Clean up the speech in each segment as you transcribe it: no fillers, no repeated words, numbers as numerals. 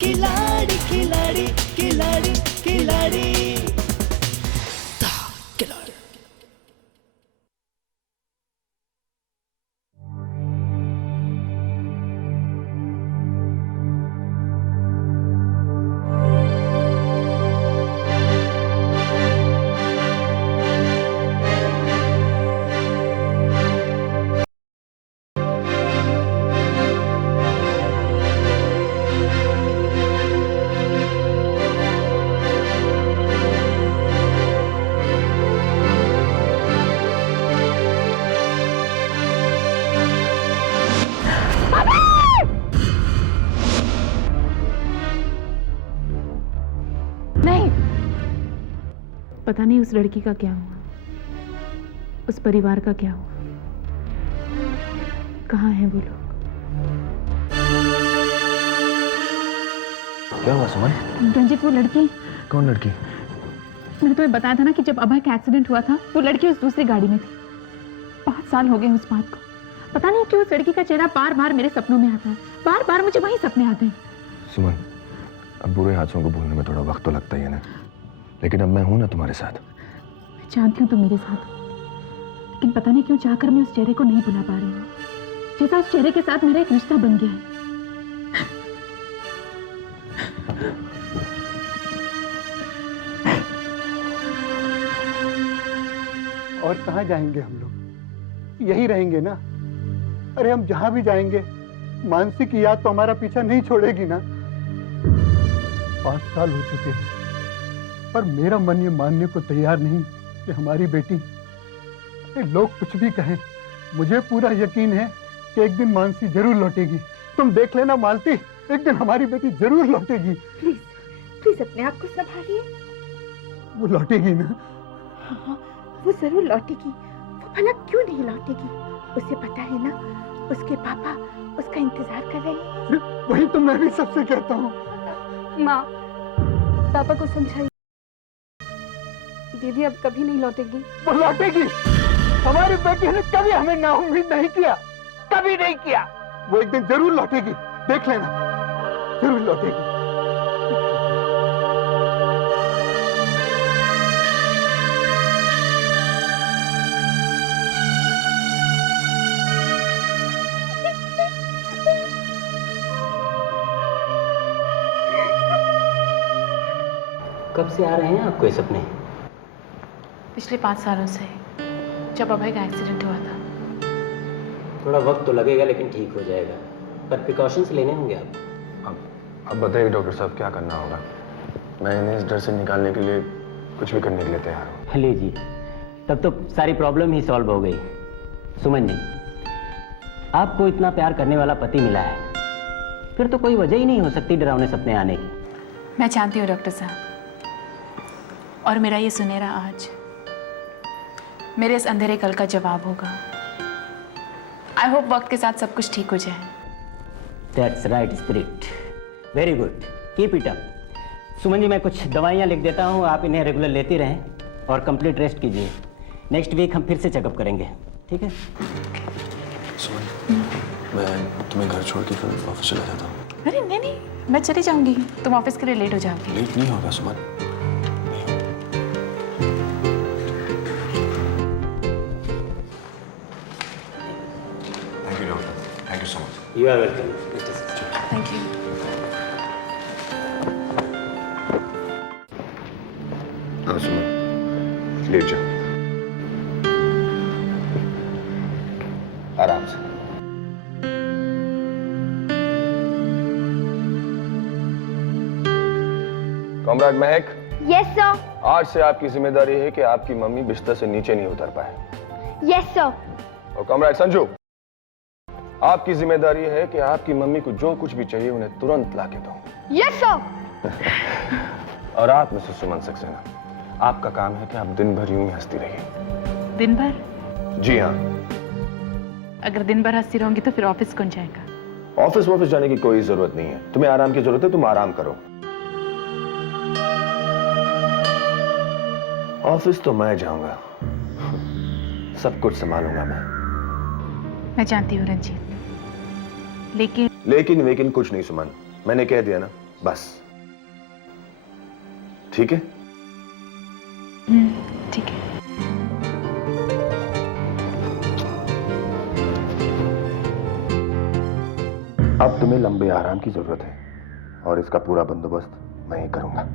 खिलाड़ी खिलाड़ी खिलाड़ी खिलाड़ी पता नहीं उस लड़की का क्या हुआ, उस परिवार का क्या हुआ, कहाँ हैं वो लोग? क्या हुआ सुमन? रंजित, वो लड़की। कौन लड़की? मैंने तुम्हें बताया था ना कि जब अभय का एक्सीडेंट हुआ था वो लड़की उस दूसरी गाड़ी में थी। 5 साल हो गए उस बात को। पता नहीं क्यों उस लड़की का चेहरा बार बार मेरे सपनों में आता है, बार बार मुझे वही सपने आते हैं। सुमन, अब बुरे हादसों को भूलने में थोड़ा वक्त तो लगता ही है ना, लेकिन अब मैं हूं ना तुम्हारे साथ। मैं जानती हूँ तुम मेरे साथ हो, लेकिन पता नहीं क्यों चाहकर मैं उस चेहरे को नहीं भुला पा रही हूँ, जैसा उस चेहरे के साथ मेरा एक रिश्ता बन गया है। और कहाँ जाएंगे हम लोग? यही रहेंगे ना? अरे हम जहां भी जाएंगे मानसी की याद तो हमारा पीछा नहीं छोड़ेगी ना। 5 साल हो चुके हैं पर मेरा मन ये मानने को तैयार नहीं कि हमारी बेटी, अरे लोग कुछ भी कहें, मुझे पूरा यकीन है कि एक दिन मानसी जरूर लौटेगी। तुम देख लेना मालती, एक दिन हमारी बेटी जरूर लौटेगी। प्लीज प्लीज अपने आप को संभालिए। वो लौटेगी ना? हाँ, वो जरूर लौटेगी। वो भला क्यों नहीं लौटेगी? उसे पता है ना, उसके पापा उसका इंतजार कर रहे हैं। वही तो मैं भी सबसे कहता हूँ। माँ, पापा को समझाइए। दीदी अब कभी नहीं लौटेगी। वो लौटेगी। हमारी बेटी ने कभी हमें नाउम्मीद नहीं किया, कभी नहीं किया। वो एक दिन जरूर लौटेगी, देख लेना, जरूर लौटेगी। कब से आ रहे हैं आपको ये सपने? पिछले 5 सालों से, जब अभय का एक्सीडेंट हुआ था। थोड़ा वक्त तो लगेगा लेकिन ठीक हो जाएगा, पर प्रिकॉशंस लेने होंगे आप। अब बताइए डॉक्टर साहब, क्या करना होगा? मैं इन्हें इस डर से निकालने के लिए कुछ भी करने के लिए तैयार हूँ। लीजिए, तब तो सारी प्रॉब्लम ही सॉल्व हो गई। सुमन जी, आपको इतना प्यार करने वाला पति मिला है, फिर तो कोई वजह ही नहीं हो सकती डरावने सपने आने की। मैं जानती हूँ डॉक्टर साहब, और मेरा ये सुनहरा आज मेरे इस अंधेरे कल का जवाब होगा। आई होप वक्त के साथ सब कुछ ठीक हो जाए। That's right spirit, very good, keep it up. Suman ji, मैं कुछ दवाइयाँ लिख देता हूँ, आप इन्हें रेगुलर लेती रहें और कंप्लीट रेस्ट कीजिए। नेक्स्ट वीक हम फिर से चेकअप करेंगे, ठीक है? सुमन, मैं तुम्हें घर छोड़ के फिर ऑफिस चला जाता हूँ। अरे नहीं नहीं, मैं चली जाऊंगी, तुम ऑफिस के लिए लेट हो जाओगी। लेट नहीं होगा Suman. Thank you doctor, thank you so much. You are welcome. Thank you. हाँ सुमन, लेट जाओ, आराम से। कॉमरेड महक। Yes sir. आज से आपकी जिम्मेदारी है कि आपकी मम्मी बिस्तर से नीचे नहीं उतर पाए। Yes sir. और कॉमरेड संजू, आपकी जिम्मेदारी है कि आपकी मम्मी को जो कुछ भी चाहिए उन्हें तुरंत ला के दो। Yes sir. और आप मिसेस सुमन सक्सेना, आपका काम है कि आप दिन भर यूं ही हंसती रहिए। दिन भर? जी हाँ। अगर दिन भर हंसती रहूंगी तो फिर ऑफिस कौन जाएगा? ऑफिस जाने की कोई जरूरत नहीं है। तुम्हें आराम की जरूरत है, तुम आराम करो। ऑफिस तो मैं जाऊंगा, सब कुछ संभालूंगा मैं जानती हूँ रंजीत, लेकिन वेकिन कुछ नहीं सुमन, मैंने कह दिया ना, बस। ठीक है? ठीक है। अब तुम्हें लंबे आराम की जरूरत है और इसका पूरा बंदोबस्त मैं ही करूंगा।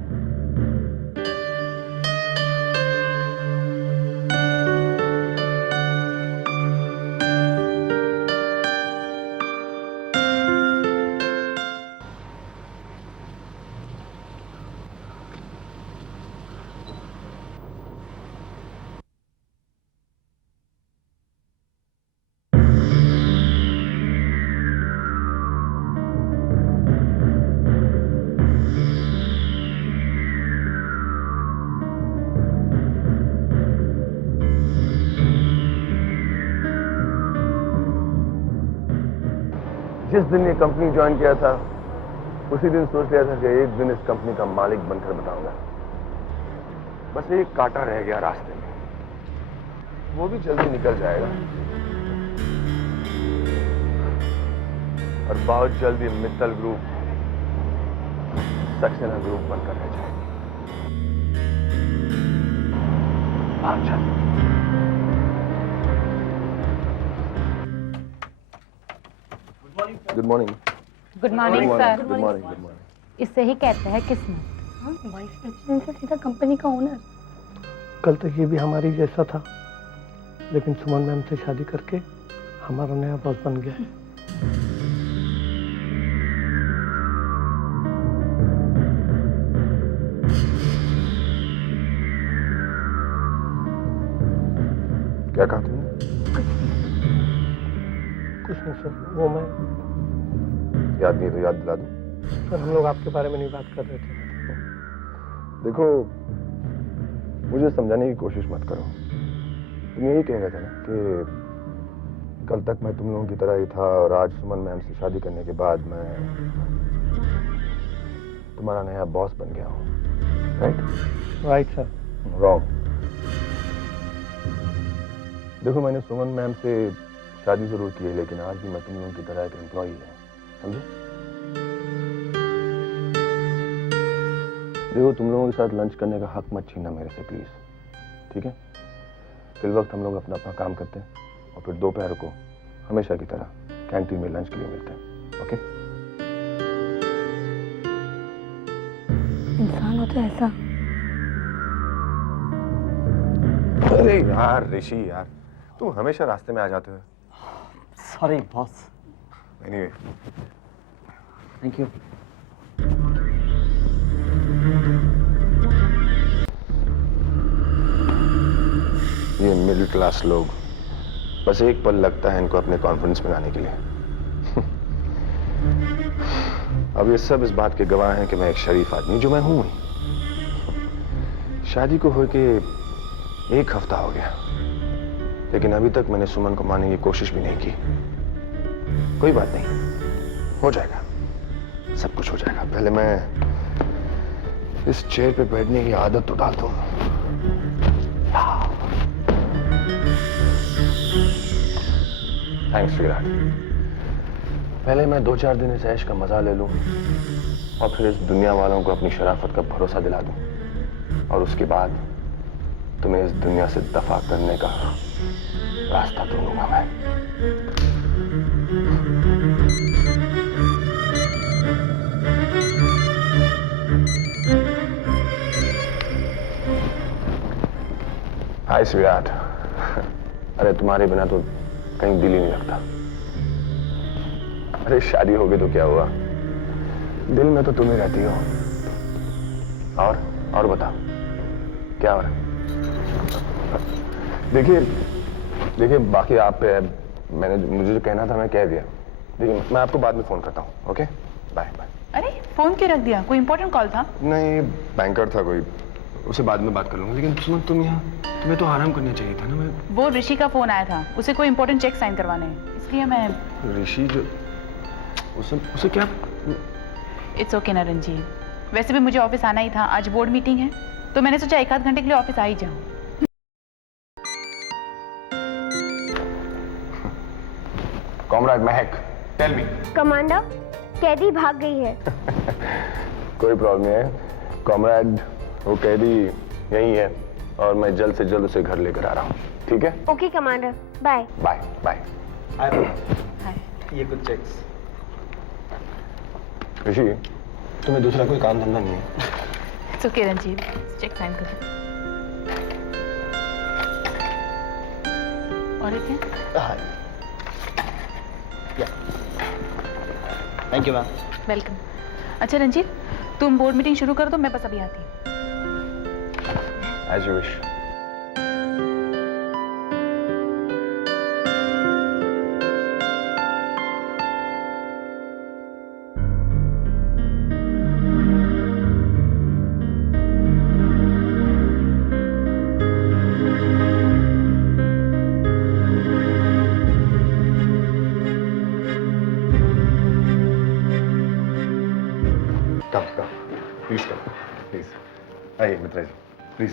जिस दिन ये कंपनी ज्वाइन किया था उसी दिन सोच लिया था कि एक दिन इस कंपनी का मालिक बनकर बताऊंगा। बस एक कांटा रह गया रास्ते में, वो भी जल्दी निकल जाएगा और बहुत जल्दी मित्तल ग्रुप सक्सेना ग्रुप बनकर रह जाएगी। अच्छा, good morning. Good morning sir. Good morning. Good morning. इससे ही कहते हैं किस्मत। वाइस प्रेसिडेंट से सीधा कंपनी का ओनर। कल तक ये भी हमारी जैसा था, लेकिन सुमन मैम से शादी करके हमारा नया बॉस बन गया है। क्या कहा तुमने? कुछ नहीं सर, वो मैं याद नहीं है तो याद दिला दूं। सर हम लोग आपके बारे में नहीं बात कर रहे थे। देखो, मुझे समझाने की कोशिश मत करो। तुम यही कह रहे थे ना कि कल तक मैं तुम लोगों की तरह ही था और आज सुमन मैम से शादी करने के बाद मैं तुम्हारा नया बॉस बन गया हूँ। Right sir. रॉन्ग। देखो, मैंने सुमन मैम से शादी जरूर की है, लेकिन आज भी मैं तुम लोगों की तरह एक एम्प्लॉई हूँ, समझे? देखो, तुम लोगों के साथ लंच करने का हक मत छीनना मेरे से प्लीज, ठीक है? फिर वक्त हम लोग अपना अपना काम करते हैं और फिर दोपहर को हमेशा की तरह कैंटीन में लंच के लिए मिलते हैं, ओके? इंसान हो तो ऐसा। अरे यार ऋषि यार, तुम हमेशा रास्ते में आ जाते हो। Sorry boss. Anyway, thank you. ये मिडिल क्लास लोग, बस एक पल लगता है इनको अपने कॉन्फिडेंस में लाने के लिए। अब ये सब इस बात के गवाह हैं कि मैं एक शरीफ आदमी, जो मैं हूं ही। शादी को होके एक हफ्ता हो गया, लेकिन अभी तक मैंने सुमन को मानने की कोशिश भी नहीं की। कोई बात नहीं, हो जाएगा, सब कुछ हो जाएगा। पहले मैं इस चेयर पे बैठने की आदत तो डाल दूं। थैंक्स विराट। पहले मैं 2-4 दिन इस ऐश का मजा ले लूं और फिर इस दुनिया वालों को अपनी शराफत का भरोसा दिला दूं, और उसके बाद तुम्हें इस दुनिया से दफा करने का रास्ता ढूंढूंगा मैं। हाय विराट। अरे तुम्हारे बिना तो कहीं दिल ही नहीं लगता। अरे शादी हो गई तो क्या हुआ, दिल में तो तुम ही रहती हो। और बता, क्या हो रहा? देखिए बाकी आप पे है। मुझे जो कहना था मैं कह दिया। देखिए, मैं आपको बाद में फोन करता हूँ, ओके? Bye bye. अरे फोन क्यों रख दिया? कोई इंपॉर्टेंट कॉल था? नहीं, बैंकर था कोई, उसे बाद में बात कर लूंगा। लेकिन सुमन, तुम यहाँ, तुम्हें तो आराम करना चाहिए था ना। मैं वो ऋषि का फोन आया था, उसे कोई इंपॉर्टेंट चेक साइन करवाने हैं, इसलिए मैं। ऋषि जो उसे क्या? इट्स ओके ना रंजीत, वैसे भी मुझे ऑफिस आना ही था, आज बोर्ड मीटिंग है, तो मैंने सोचा 1-8 घंटे के लिए ऑफिस आ ही जाऊं। कॉमरेड महक, टेल मी। कमांडर, कैदी भाग गई है। कोई प्रॉब्लम नहीं है कॉमरेड, वो कैदी यही है और मैं जल्द से जल्द उसे घर लेकर आ रहा हूँ, ठीक है? Okay commander, bye. Bye bye. Hi. ये कुछ चेक्स। ऋषि, तुम्हें दूसरा कोई काम धंधा नहीं है? It's okay Ranjit, cheque sign कर दो। और एक है? Thank you ma'am. वेलकम। अच्छा रंजीत, तुम बोर्ड मीटिंग शुरू कर दो, मैं बस अभी आती हूँ। As you wish. Come. Please come. Please. आइए मित्रा जी, प्लीज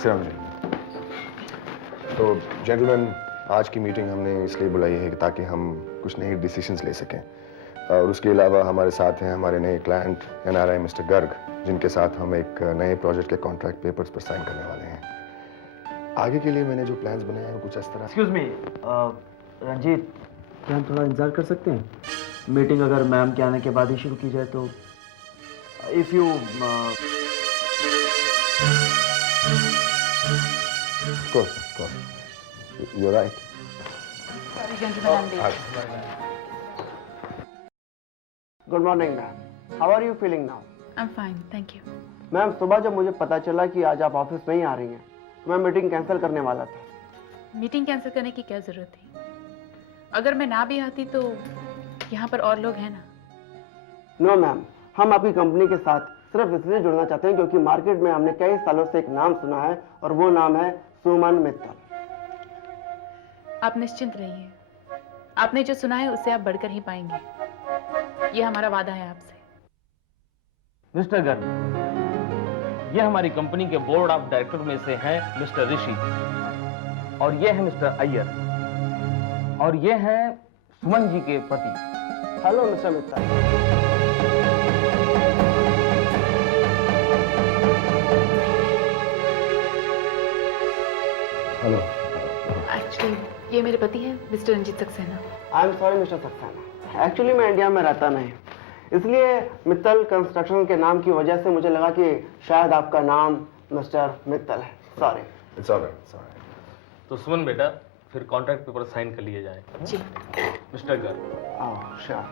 सिराम जी। तो जेंटलमैन, आज की मीटिंग हमने इसलिए बुलाई है कि ताकि हम कुछ नए डिसीजंस ले सकें, और उसके अलावा हमारे साथ हैं हमारे नए क्लाइंट NRI मिस्टर गर्ग, जिनके साथ हम एक नए प्रोजेक्ट के कॉन्ट्रैक्ट पेपर्स पर साइन करने वाले हैं। आगे के लिए मैंने जो प्लान्स बनाए हैं वो कुछ इस तरह। एक्सक्यूज मी रंजीत, क्या हम थोड़ा इंतजार कर सकते हैं? मीटिंग अगर मैम के आने के बाद ही शुरू की जाए तो if you Of course. You're right. Sorry gentlemen, I'm late. Good morning ma'am, how are you feeling now? I'm fine, thank you. Ma'am, सुबह जब मुझे पता चला कि आज आप ऑफिस नहीं आ रही हैं तो मैं मीटिंग कैंसिल करने वाला था। मीटिंग कैंसिल करने की क्या जरूरत थी? अगर मैं ना भी आती तो यहाँ पर और लोग हैं ना। नो मैम, हम आपकी कंपनी के साथ सिर्फ इसलिए जुड़ना चाहते हैं क्योंकि मार्केट में हमने कई सालों से एक नाम सुना है और वो नाम है सुमन मित्तल। आप निश्चिंत रहिए, आपने जो सुना है उससे आप बढ़कर ही पाएंगे, ये हमारा वादा है आपसे। मिस्टर गर्ग, ये हमारी कंपनी के बोर्ड ऑफ डायरेक्टर में से हैं मिस्टर ऋषि, और ये है मिस्टर अय्यर, और ये हैं सुमन जी के पति। Hello mister Mittal. Hello. Actually ये मेरे पति हैं mister Ranjit Saxena. I am sorry mister Saxena, actually मैं इंडिया में रहता नहीं, इसलिए मित्तल कंस्ट्रक्शन के नाम की वजह से मुझे लगा कि शायद आपका नाम मिस्टर मित्तल है। सॉरी। It's alright. तो सुमन बेटा, फिर कॉन्ट्रैक्ट पेपर साइन कर लिए जाए। जी। Mister Garg. Oh sure.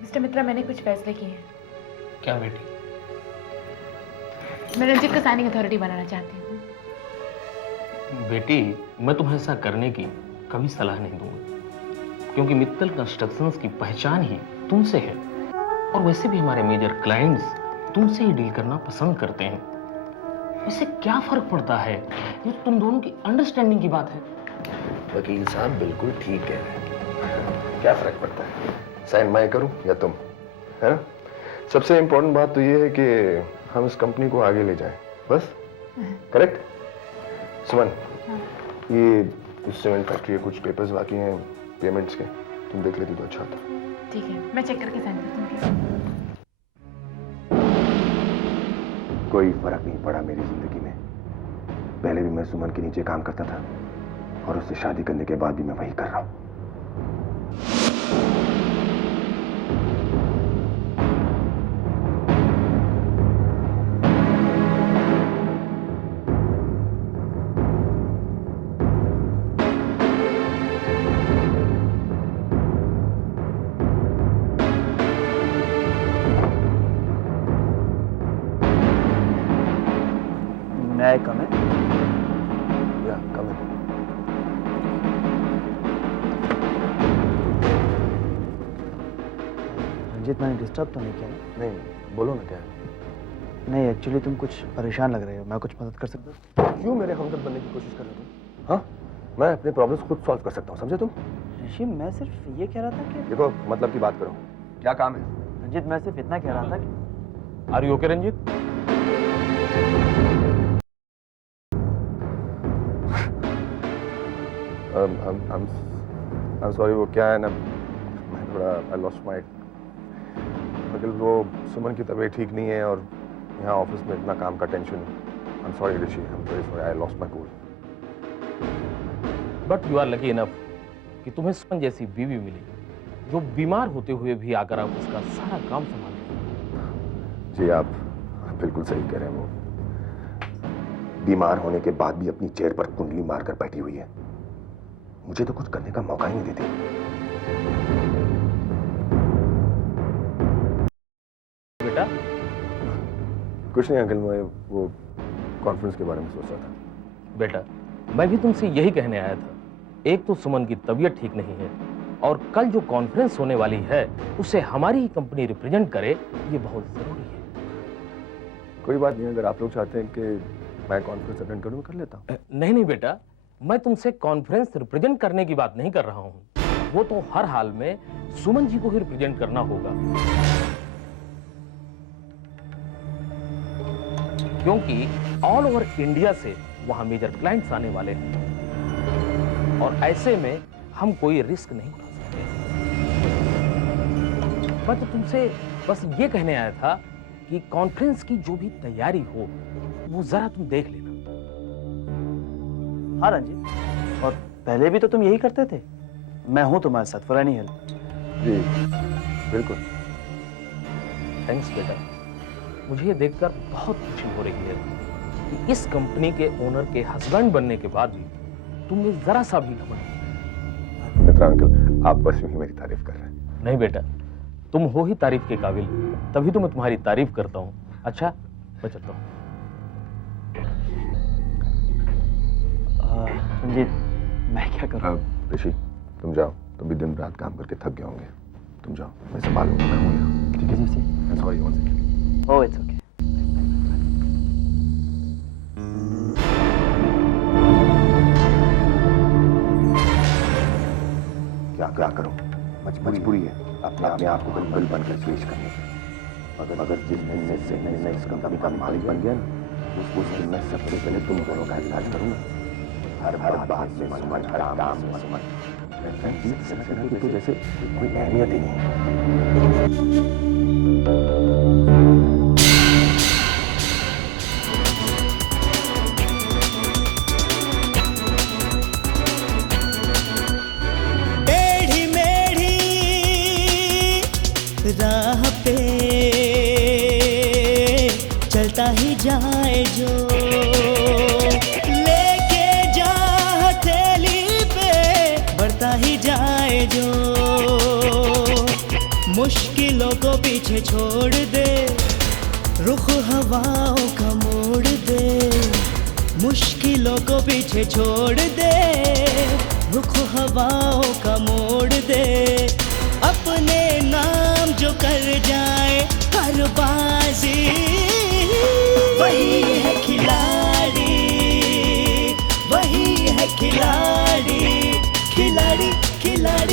Mister Mitra, मैंने कुछ फैसले किए हैं। क्या बेटी? मैं रंजीत को साइनिंग अथॉरिटी बनाना चाहती हूँ। बेटी, मैं तुम्हें ऐसा करने की कभी सलाह नहीं दूंगा, क्योंकि मित्तल कंस्ट्रक्शंस की पहचान ही तुमसे है, और वैसे भी हमारे मेजर क्लाइंट्स तुमसे ही डील करना पसंद करते हैं। इससे क्या फर्क पड़ता है? ये तुम दोनों की अंडरस्टैंडिंग की बात है। वकील साहब बिल्कुल ठीक कह रहे हैं। क्या फर्क पड़ता है, साइन मैं करूं या तुम, है ना? सबसे इंपॉर्टेंट बात तो ये है कि हम इस कंपनी को आगे ले जाएं, बस। करेक्ट? सुमन, ये इस सीमेंट फैक्ट्री के कुछ पेपर्स बाकी हैं पेमेंट्स के, तुम देख लेती तो अच्छा होता। ठीक है, मैं चेक करके साइन कर दूंगी। कोई फर्क नहीं पड़ा मेरी जिंदगी में। पहले भी मैं सुमन के नीचे काम करता था, और उससे शादी करने के बाद भी मैं वही कर रहा हूं। May I come in? या कम है। रंजीत रंजीत मैंने डिस्टर्ब तो नहीं किया ना? नहीं, बोलो ना क्या है? नहीं, एक्चुअली तुम कुछ परेशान लग रहे हो, मैं कुछ मदद कर सकता हूँ? क्यों मेरे हमदर्द बनने की कोशिश कर रहे हो तुम? हाँ, मैं अपने प्रॉब्लम्स खुद सॉल्व कर सकता हूँ, समझे तुम? ऋषि, मैं सिर्फ ये कह रहा था कि देखो, मतलब की बात करो, क्या काम है? रंजीत, मैं सिर्फ इतना कह रहा था कि are you okay Ranjit? I'm sorry, वो क्या है ना, मैं थोड़ा I lost my मतलब वो सुमन की तबीयत ठीक नहीं है और यहाँ ऑफिस में इतना काम का tension. I'm sorry Rishi, I'm very sorry, I lost my cool. But you are lucky enough कि तुम्हें सुमन जैसी बीवी मिली जो बीमार होते हुए भी आकर आप उसका सारा काम संभाल। जी आप बिल्कुल सही कह रहे हैं। वो बीमार होने के बाद भी अपनी चेयर पर कुंडली मारकर बैठी हुई है, मुझे तो कुछ करने का मौका ही नहीं देती। बेटा कुछ नहीं अंकल, मैं वो कॉन्फ्रेंस के बारे में सोच रहा था। बेटा, मैं भी तुमसे यही कहने आया था। एक तो सुमन की तबीयत ठीक नहीं है और कल जो कॉन्फ्रेंस होने वाली है उसे हमारी ही कंपनी रिप्रेजेंट करे, ये बहुत जरूरी है। कोई बात नहीं, अगर आप लोग चाहते हैं कि मैं कॉन्फ्रेंस अटेंड करूं, कर लेता हूं। नहीं बेटा, मैं तुमसे कॉन्फ्रेंस रिप्रेजेंट करने की बात नहीं कर रहा हूं। वो तो हर हाल में सुमन जी को ही रिप्रेजेंट करना होगा, क्योंकि ऑल ओवर इंडिया से वहां मेजर क्लाइंट्स आने वाले हैं और ऐसे में हम कोई रिस्क नहीं उठा सकते। मैं तो तुमसे बस ये कहने आया था कि कॉन्फ्रेंस की जो भी तैयारी हो वो जरा तुम देख लेना। हाँ रंजीत, और पहले भी तो तुम यही करते थे। मैं हूं तुम्हारे साथ फॉर एनी हेल्प। जी बिल्कुल। थैंक्स बेटा, मुझे ये देखकर बहुत खुशी हो रही है कि इस कंपनी के ओनर के हस्बैंड बनने के बाद भी तुम में जरा सा भी घमंड नहीं। मित्रा अंकल, आप बस यूं ही मेरी तारीफ कर रहे हैं। नहीं बेटा, तुम हो ही तारीफ के काबिल, तभी तो मैं तुम्हारी तारीफ करता हूँ। अच्छा, मैं चलता हूँ। रंजीत, मैं क्या करूँ? ऋषि, तुम जाओ, तुम भी दिन रात काम करके थक गए होंगे। तुम जाओ, मैं संभालूंगा, मैं हूँ यहाँ। ठीक है जी। Sorry one second. Oh it's okay. क्या करूं? मजबूरी है अपने आप को बल बनकर पेश करने की। मगर जिस दिन से मैं इस कंपनी का मालिक बन गया ना, उस दिन मैं सबसे पहले तुम दोनों का इलाज करूंगा। हर बात में सुमन, हर काम में सुमन। रंजीत सक्सेना की तो जैसे कोई अहमियत ही नहीं है। राह पे चलता ही जाए जो, लेके जा हथेली पे बढ़ता ही जाए जो, मुश्किलों को पीछे छोड़ दे, रुख हवाओं का मोड़ दे, मुश्किलों को पीछे छोड़ दे, रुख हवाओं का मोड़ दे, अपने नाम जो कर जाए हर बाजी, वही है खिलाड़ी, वही है खिलाड़ी, खिलाड़ी।